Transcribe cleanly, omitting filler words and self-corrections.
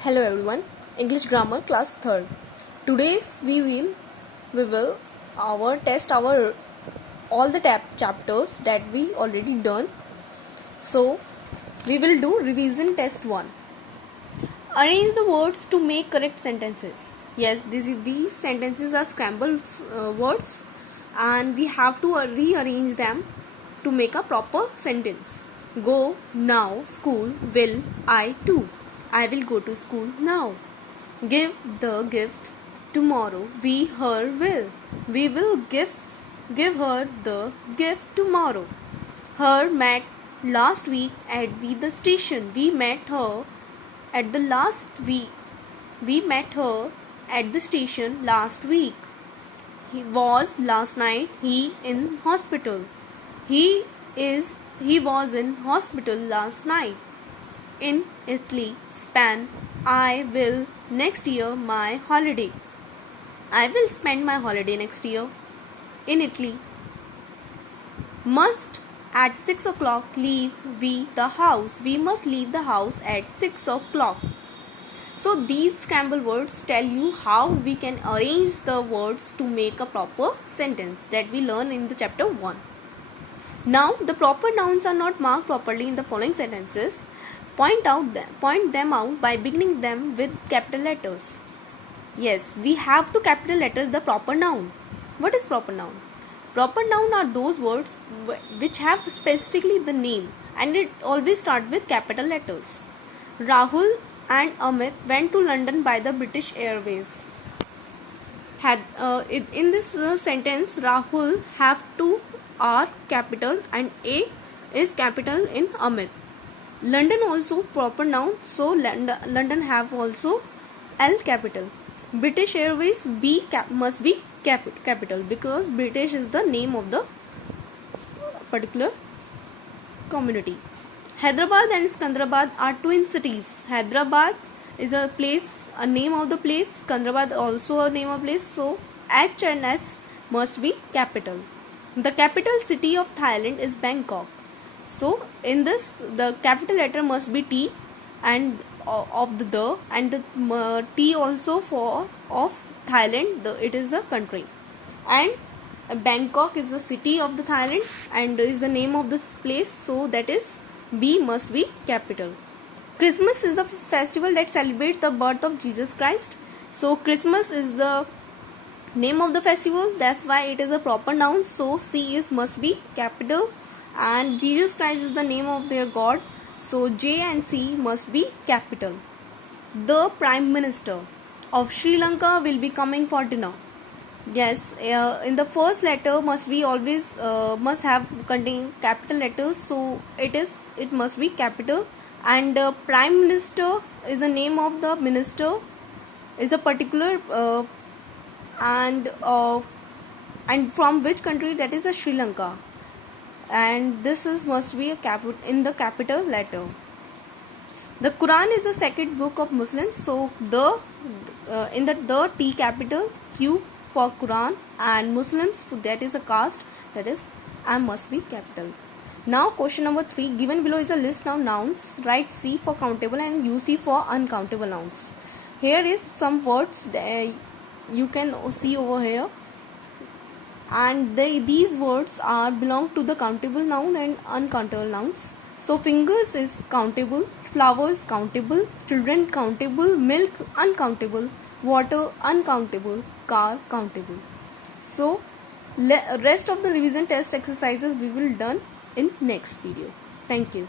Hello everyone, English grammar class 3rd. Today we will our test our all the chapters that we already done. So we will do revision test 1. Arrange the words to make correct sentences. Yes, these sentences are scrambled words and we have to rearrange them to make a proper sentence. Go now, school, will, I too. I will go to school now. Give the gift tomorrow. We, her, will. We will give her the gift tomorrow. Her met last week at the station. We met her at the last week. We met her at the station last week. He was last night. He in hospital. He was in hospital last night. In Italy, Spain, I will next year my holiday. I will spend my holiday next year. In Italy, must at 6 o'clock leave we the house. We must leave the house at 6 o'clock. So these scramble words tell you how we can arrange the words to make a proper sentence that we learn in the chapter 1. Now the proper nouns are not marked properly in the following sentences. Point them out by beginning them with capital letters. Yes, we have to capital letters the proper noun. What is proper noun? Proper noun are those words which have specifically the name and it always start with capital letters. Rahul and Amit went to London by the British Airways. In this sentence, Rahul have two R capital and A is capital in Amit. London also proper noun, so London have also L capital. British Airways must be capital because British is the name of the particular community. Hyderabad and Sikandrabad are twin cities. Hyderabad is a name of the place. Sikandrabad also a name of place. So H and S must be capital. The capital city of Thailand is Bangkok. So in this, the capital letter must be T and of the and the T also for of Thailand. It is the country, and Bangkok is the city of the Thailand and is the name of this place. So that is B must be capital. Christmas is the festival that celebrates the birth of Jesus Christ. So Christmas is the name of the festival. That's why it is a proper noun. So C must be capital. And Jesus Christ is the name of their God, so J and C must be capital. The Prime Minister of Sri Lanka will be coming for dinner. Yes, in the first letter must be always must have contain capital letters, so it must be capital. And Prime Minister is the name of the minister, is a particular and from which country, that is a Sri Lanka. And this must be in the capital letter. The Quran is the second book of Muslims, so in the T capital, Q for Quran, and Muslims, that is a caste, that is M must be capital. Now question number 3, given below is a list of nouns. Write C for countable and UC for uncountable nouns. Here is some words that you can see over here, and these words belong to the countable noun and uncountable nouns. So fingers is countable, flowers countable, children countable, milk uncountable, water uncountable, car countable. So rest of the revision test exercises we will done in next video. Thank you.